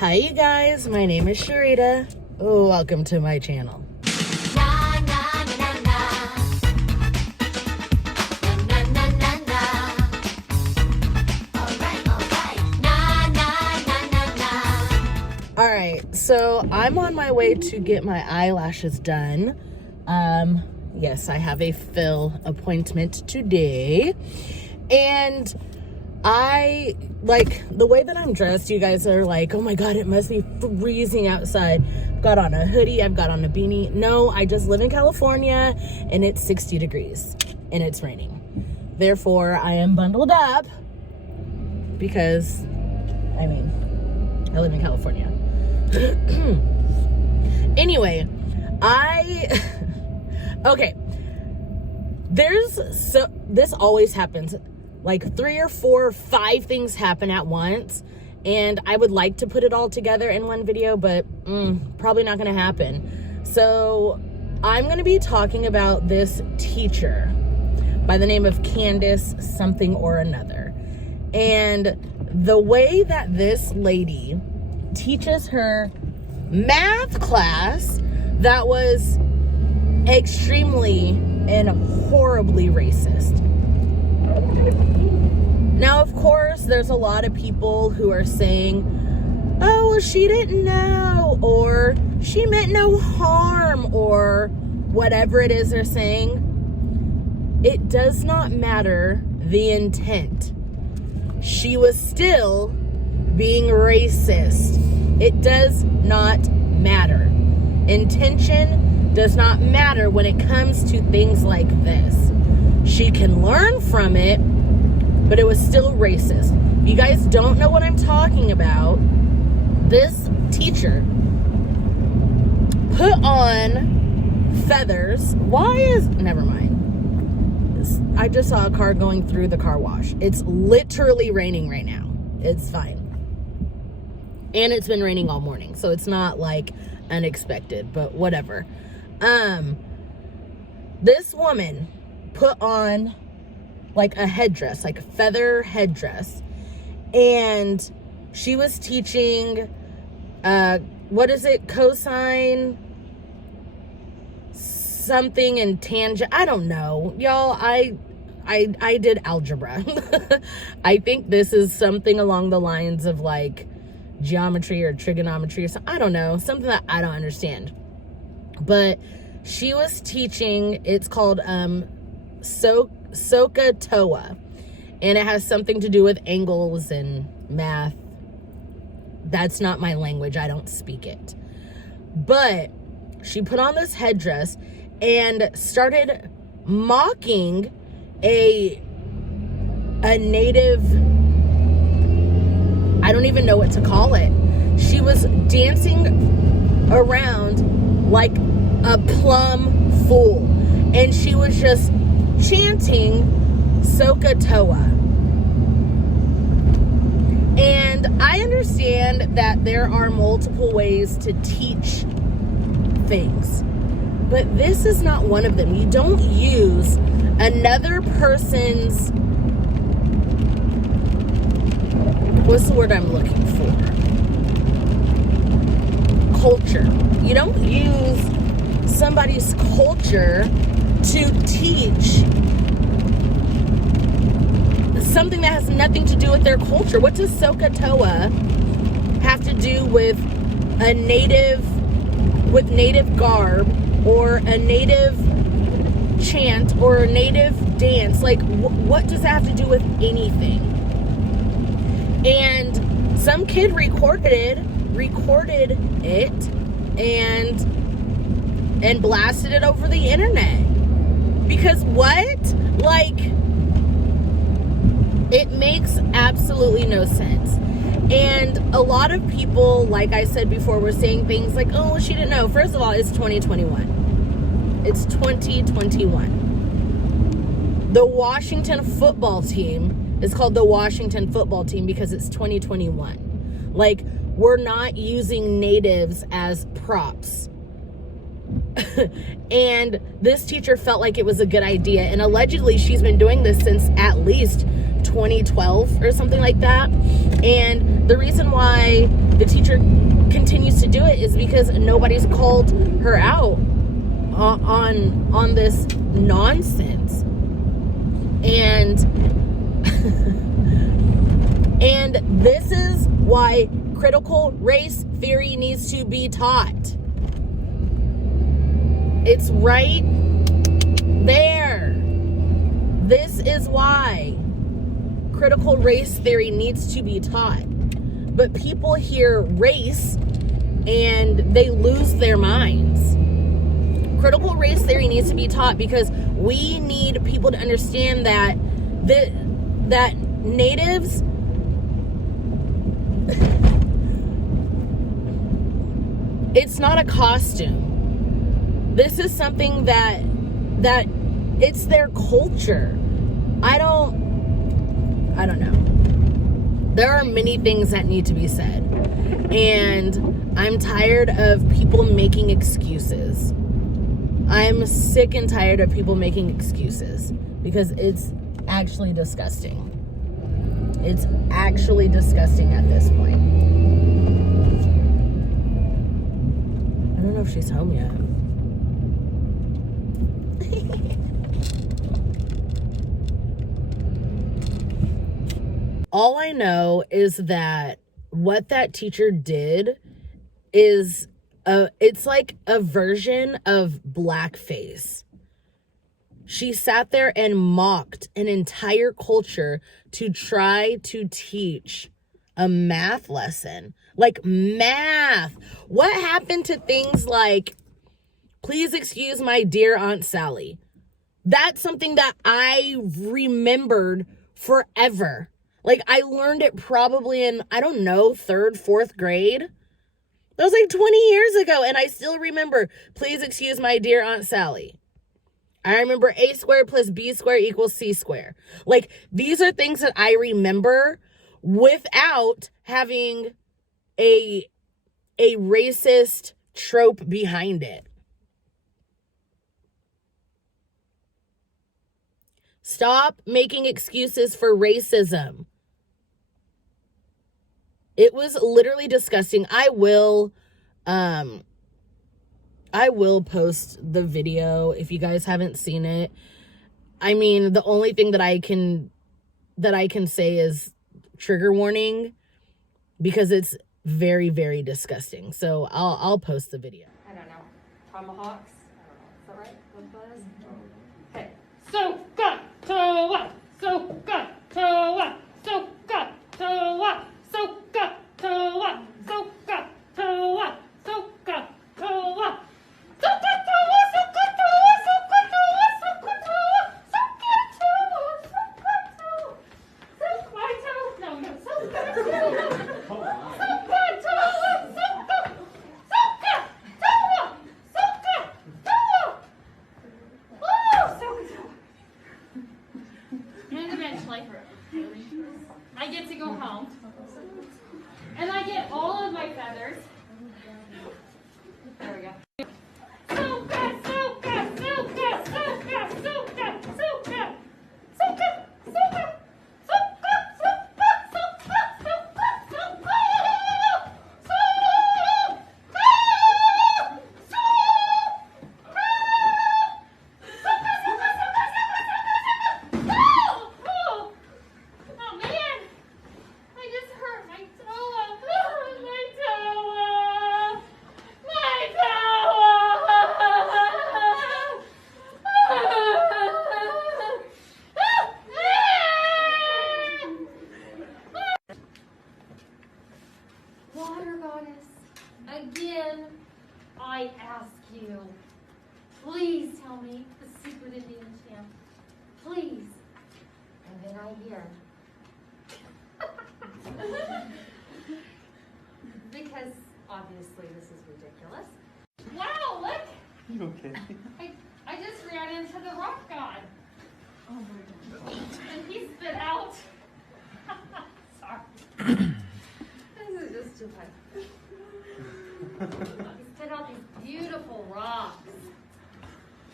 Hi you guys, my name is Cherita. Welcome to my channel. Alright, so I'm on my way to get my eyelashes done. Yes, I have a fill appointment today. And I, like, the way that I'm dressed, you guys are like, oh my god, it must be freezing outside. I've got on a hoodie, I've got on a beanie. No, I just live in California and it's 60 degrees and it's raining. Therefore, I am bundled up because, I mean, I live in California. Anyway, okay, this always happens. Like 3 or 4 or 5 things happen at once, and I would like to put it all together in one video, but probably not going to happen. So I'm going to be talking about this teacher by the name of Candace something or another. And the way that this lady teaches her math class that was extremely and horribly racist. Now, of course, there's a lot of people who are saying, oh, well, she didn't know, or she meant no harm, or whatever it is they're saying. It does not matter the intent. She was still being racist. It does not matter. Intention does not matter when it comes to things like this. She can learn from it, but it was still racist. If you guys don't know what I'm talking about, this teacher put on feathers. Never mind. I just saw a car going through the car wash. It's literally raining right now. It's fine. And it's been raining all morning, so it's not like unexpected, but whatever. This woman put on like a headdress, like a feather headdress, and she was teaching cosine something and tangent. I don't know, y'all. I did algebra. I think this is something along the lines of like geometry or trigonometry or something. I don't know, something that I don't understand. But she was teaching, it's called SOH CAH TOA, and it has something to do with angles and math. That's not my language, I don't speak it. But she put on this headdress and started mocking a native, I don't even know what to call it. She was dancing around like a plum fool, and she was just chanting SOH CAH TOA. And I understand that there are multiple ways to teach things, but this is not one of them. You don't use another person's, what's the word I'm looking for? Culture. You don't use somebody's culture to teach something that has nothing to do with their culture. What does SOH CAH TOA have to do with native garb, or a native chant, or a native dance? Like, what does that have to do with anything? And some kid recorded it and blasted it over the internet. Because what? Like, it makes absolutely no sense. And a lot of people, like I said before, were saying things like, oh, she didn't know. First of all, it's 2021. It's 2021. The Washington football team is called the Washington football team because it's 2021. Like, we're not using natives as props. And this teacher felt like it was a good idea, and allegedly she's been doing this since at least 2012 or something like that. And the reason why the teacher continues to do it is because nobody's called her out on this nonsense. And and this is why critical race theory needs to be taught. It's right there. This is why critical race theory needs to be taught. But people hear race and they lose their minds. Critical race theory needs to be taught because we need people to understand that that natives it's not a costume. This is something that it's their culture. I don't know. There are many things that need to be said. And I'm tired of people making excuses. I'm sick and tired of people making excuses because it's actually disgusting. It's actually disgusting at this point. I don't know if she's home yet. All I know is that what that teacher did is it's like a version of blackface. She sat there and mocked an entire culture to try to teach a math lesson. Like math. What happened to things like, please excuse my dear Aunt Sally? That's something that I remembered forever. Like I learned it probably in, I don't know, 3rd, 4th grade. That was like 20 years ago, and I still remember, please excuse my dear Aunt Sally. I remember a squared plus b squared equals c squared. Like, these are things that I remember without having a racist trope behind it. Stop making excuses for racism. It was literally disgusting. I will post the video if you guys haven't seen it. I mean, the only thing that I can say is trigger warning because it's very, very disgusting. So I'll post the video. I don't know. Tomahawks? I don't know. Is that right? What that is? Okay. So got toa. So got toa. So got toa. So got toa. So got toa. So got toa. So got toa. So got toa. So got toa. So got toa. So got toa. So got toa. So my toe. No. So got toa. So got toa. So got. So got toa. So got toa. Oh, so got toa. And eventually, I get to go home. And I get all of my feathers. There we go. So good, so good, so good, so good, so good, so good, so good, so good, so good, so good, so good, so good, so good, Oh man! I just hurt my toe. My toe. My toe. Water goddess, again, I ask you, please tell me the secret of the enchant. Please. And then I hear. Because obviously this is ridiculous. Wow, look! You okay? I just ran into the rock god. Oh my god. And he spit out. Sorry. This is just too funny. He spit out these beautiful rocks,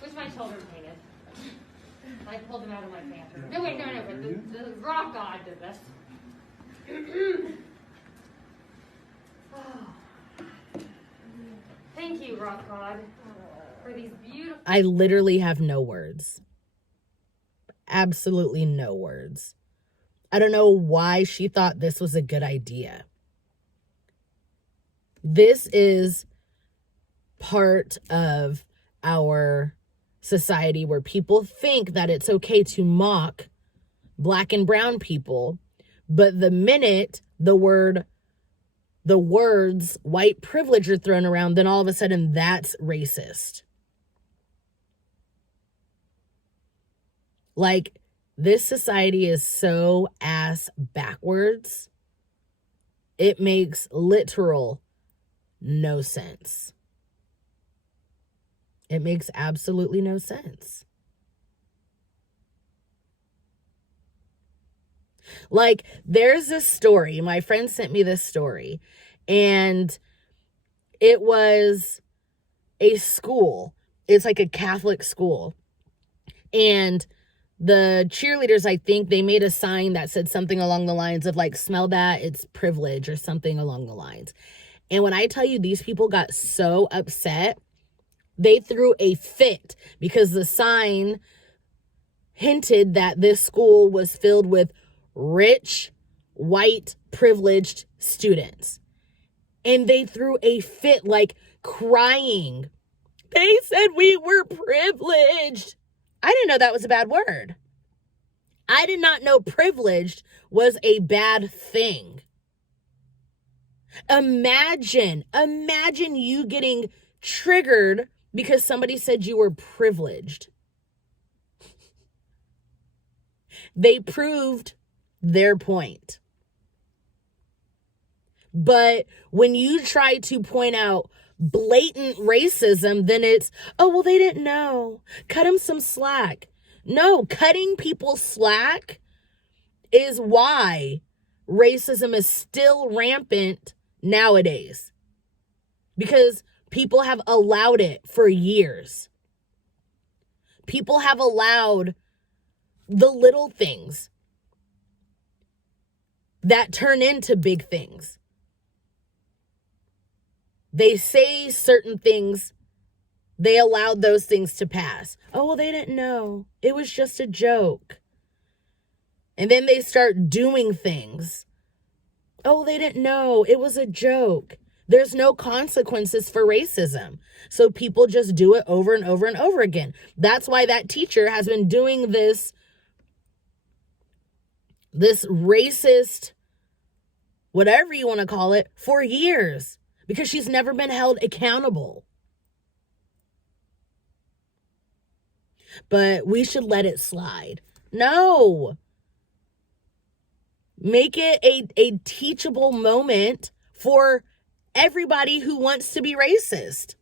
which my children painted. I pulled them out of my pantry. No, wait, no, but the rock god did this. Thank you, Rock God, for these beautiful... I literally have no words. Absolutely no words. I don't know why she thought this was a good idea. This is part of our society where people think that it's okay to mock Black and brown people, but the minute the words white privilege are thrown around, then all of a sudden that's racist. Like, this society is so ass backwards. It makes literal no sense. It makes absolutely no sense. Like, there's this story. My friend sent me this story, and it was a school. It's like a Catholic school. And the cheerleaders, I think, they made a sign that said something along the lines of like, smell that, it's privilege, or something along the lines. And when I tell you these people got so upset, they threw a fit because the sign hinted that this school was filled with rich, white, privileged students. And they threw a fit, like crying. They said we were privileged. I didn't know that was a bad word. I did not know privileged was a bad thing. Imagine you getting triggered because somebody said you were privileged. They proved their point. But when you try to point out blatant racism, then it's, oh, well, they didn't know. Cut them some slack. No, cutting people slack is why racism is still rampant nowadays. Because people have allowed it for years. People have allowed the little things that turn into big things. They say certain things, they allowed those things to pass. Oh, well, they didn't know. It was just a joke. And then they start doing things. Oh, they didn't know. It was a joke. There's no consequences for racism. So people just do it over and over and over again. That's why that teacher has been doing this racist, whatever you want to call it, for years. Because she's never been held accountable. But we should let it slide. No. Make it a teachable moment for everybody who wants to be racist.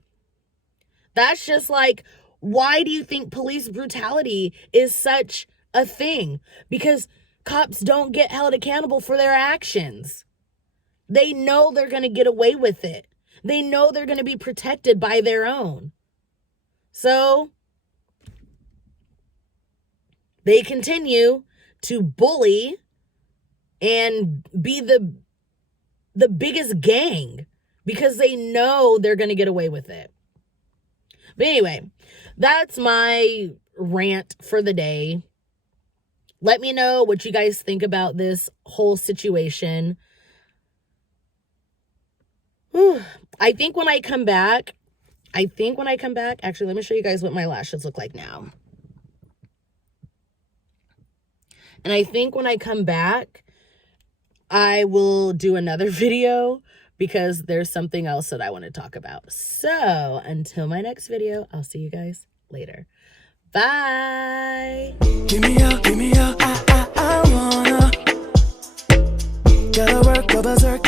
That's just like, why do you think police brutality is such a thing? Because cops don't get held accountable for their actions. They know they're going to get away with it. They know they're going to be protected by their own. So they continue to bully and be the biggest gang because they know they're going to get away with it. But anyway, that's my rant for the day. Let me know what you guys think about this whole situation. I think when I come back, actually, let me show you guys what my lashes look like now. And I think when I come back, I will do another video because there's something else that I want to talk about. So until my next video, I'll see you guys later. Bye. Give me up, I wanna. Gotta work, go berserk,